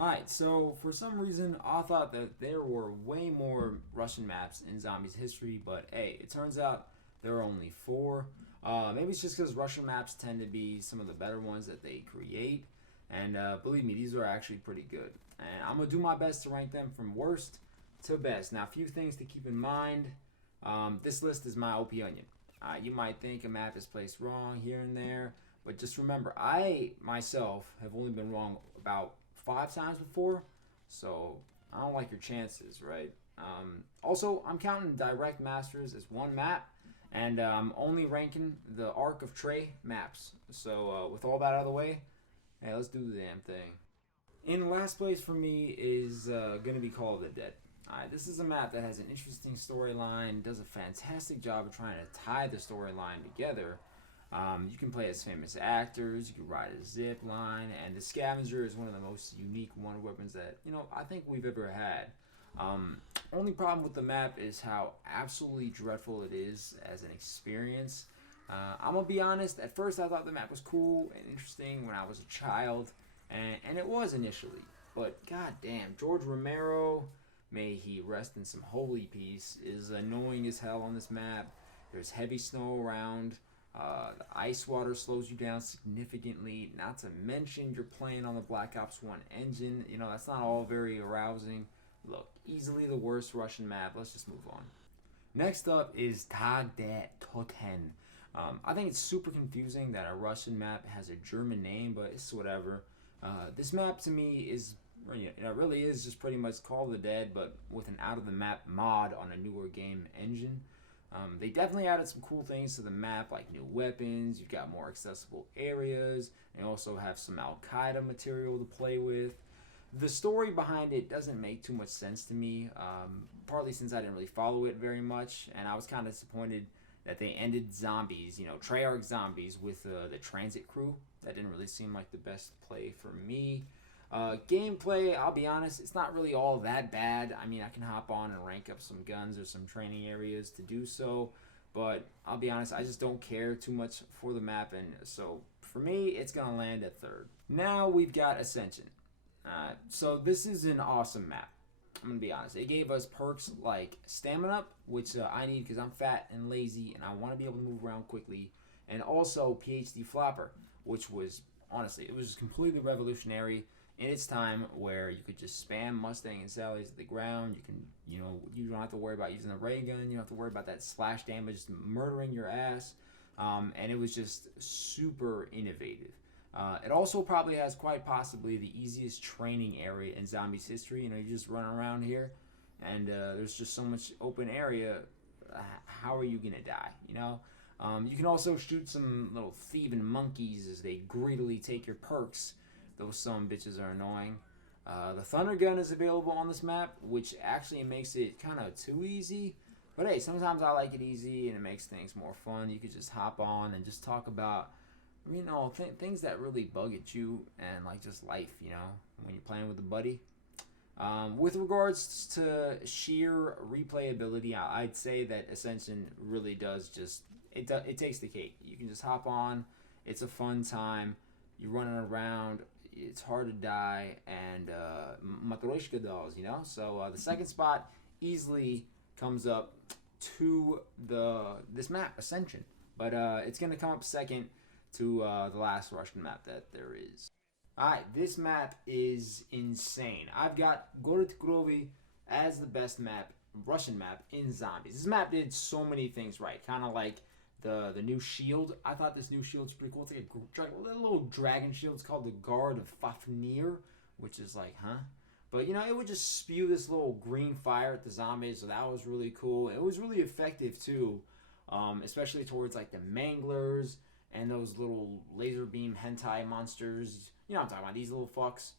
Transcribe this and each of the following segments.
Alright, so for some reason I thought that there were way more Russian maps in Zombies history, but hey, it turns out there are only four. Maybe it's just because Russian maps tend to be some of the better ones that they create, and believe me, these are actually pretty good. And I'm gonna do my best to rank them from worst to best. Now, a few things to keep in mind. This list is my OP onion. You might think a map is placed wrong here and there, but just remember, I myself have only been wrong about 5 times before, so I don't like your chances, right? Also, I'm counting Direct Masters as one map, and I'm only ranking the Arc of Trey maps. So, with all that out of the way, hey, let's do the damn thing. In last place for me is going to be Call of the Dead. This is a map that has an interesting storyline, does a fantastic job of trying to tie the storyline together. You can play as famous actors, you can ride a zip line, and the scavenger is one of the most unique wonder weapons that, I think we've ever had. Only problem with the map is how absolutely dreadful it is as an experience. I'm gonna be honest, at first I thought the map was cool and interesting when I was a child, and it was initially. But goddamn, George Romero, may he rest in some holy peace, is annoying as hell on this map. There's heavy snow around. The ice water slows you down significantly. Not to mention you're playing on the Black Ops 1 engine. That's not all very arousing. Look, easily the worst Russian map. Let's just move on. Next up is Tag der Toten. I think it's super confusing that a Russian map has a German name, but it's whatever. This map to me is, it really is just pretty much Call of the Dead, but with an out of the map mod on a newer game engine. They definitely added some cool things to the map, like new weapons. You've got more accessible areas, and you also have some Al Qaeda material to play with. The story behind it doesn't make too much sense to me, partly since I didn't really follow it very much, and I was kind of disappointed that they ended zombies, Treyarch zombies, with the transit crew. That didn't really seem like the best play for me. Gameplay, I'll be honest, it's not really all that bad. I mean, I can hop on and rank up some guns or some training areas to do so, but I'll be honest, I just don't care too much for the map, and so for me, it's gonna land at third. Now we've got Ascension. So this is an awesome map. I'm gonna be honest. It gave us perks like stamina up, which I need because I'm fat and lazy, and I want to be able to move around quickly, and also PhD Flopper, which was honestly, it was completely revolutionary in its time, where you could just spam Mustang and Sally's at the ground. You can, you don't have to worry about using a ray gun. You don't have to worry about that slash damage murdering your ass. And it was just super innovative. It also probably has quite possibly the easiest training area in Zombies history. You just run around here, and there's just so much open area. How are you gonna die? You can also shoot some little thieving monkeys as they greedily take your perks. Those some bitches are annoying. The Thunder Gun is available on this map, which actually makes it kind of too easy. But hey, sometimes I like it easy and it makes things more fun. You could just hop on and just talk about, things that really bug at you and like just life, when you're playing with a buddy. With regards to sheer replayability, I'd say that Ascension really does it takes the cake. You can just hop on. It's a fun time. You're running around. It's hard to die, and Matryoshka dolls, So the second spot easily comes up to this map, Ascension. But it's going to come up second to the last Russian map that there is. Alright, this map is insane. I've got Groovy as the best Russian map in Zombies. This map did so many things right, kind of like the new shield. I thought this new shield's pretty cool. It's like a little dragon shield. It's called the Guard of Fafnir, which is like, huh? But, it would just spew this little green fire at the zombies, so that was really cool. It was really effective, too, especially towards, like, the manglers and those little laser beam hentai monsters. You know what I'm talking about, these little fucks.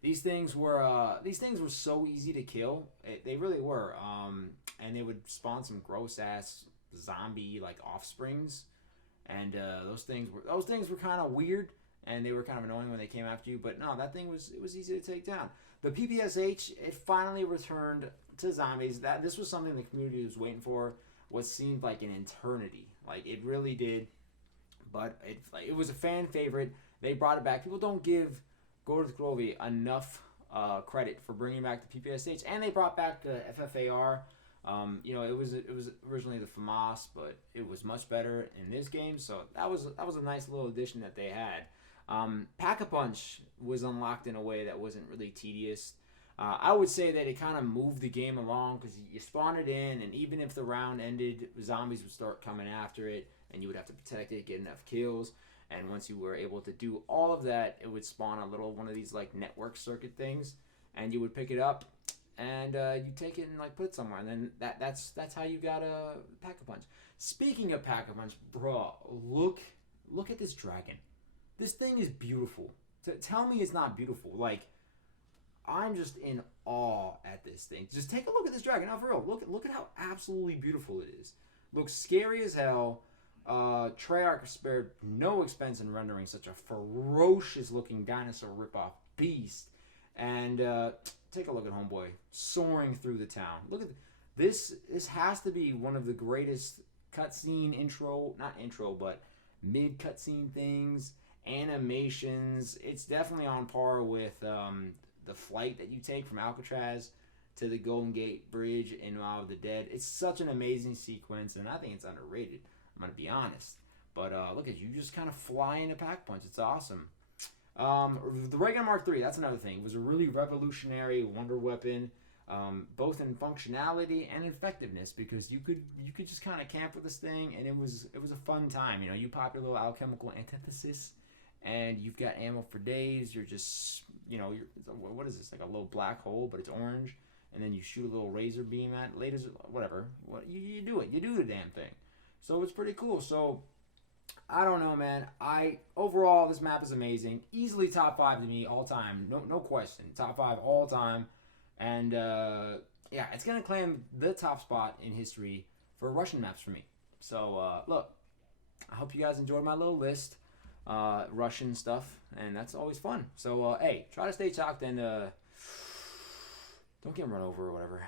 These things were so easy to kill. They really were. And they would spawn some gross-ass zombie like offsprings, and those things were kind of weird, and they were kind of annoying when they came after you, but no, that thing was easy to take down. The PPSH, it finally returned to Zombies. This was something the community was waiting for, what seemed like an eternity. Like, it really did. But it was a fan favorite. They brought it back. People don't give Groovy enough credit for bringing back the PPSH, and they brought back the FFAR. It was originally the FAMAS, but it was much better in this game. So that was a nice little addition that they had. Pack-a-Punch was unlocked in a way that wasn't really tedious. I would say that it kind of moved the game along because you spawn it in, and even if the round ended, zombies would start coming after it, and you would have to protect it, get enough kills. And once you were able to do all of that, it would spawn a little one of these like network circuit things, and you would pick it up, and you take it and like put it somewhere, and then that's how you got a Pack-a-Punch. Speaking of Pack-a-Punch, bro, look at this dragon. This thing is beautiful. Tell me it's not beautiful. Like, I'm just in awe at this thing. Just take a look at this dragon. Now, for real, look at how absolutely beautiful it is. Looks scary as hell. Treyarch spared no expense in rendering such a ferocious-looking dinosaur ripoff beast. And take a look at Homeboy soaring through the town. Look at this. This has to be one of the greatest cutscene but mid cutscene things, animations. It's definitely on par with the flight that you take from Alcatraz to the Golden Gate Bridge in Isle of the Dead. It's such an amazing sequence, and I think it's underrated. I'm gonna be honest. But look at you just kind of fly in a Pack-a-Punch. It's awesome. The Ray Gun Mark III, that's another thing. It was a really revolutionary wonder weapon, both in functionality and effectiveness, because you could just kind of camp with this thing, and it was a fun time. You pop your little alchemical antithesis, and you've got ammo for days. You're just what is this, like a little black hole, but it's orange, and then you shoot a little laser beam at whatever. You do it. You do the damn thing. So it's pretty cool. So I don't know, man. Overall, this map is amazing. Easily top 5 to me all time. No question. Top 5 all time. And it's gonna claim the top spot in history for Russian maps for me. So look, I hope you guys enjoyed my little list. Russian stuff, and that's always fun. So hey, try to stay chalked and don't get run over or whatever.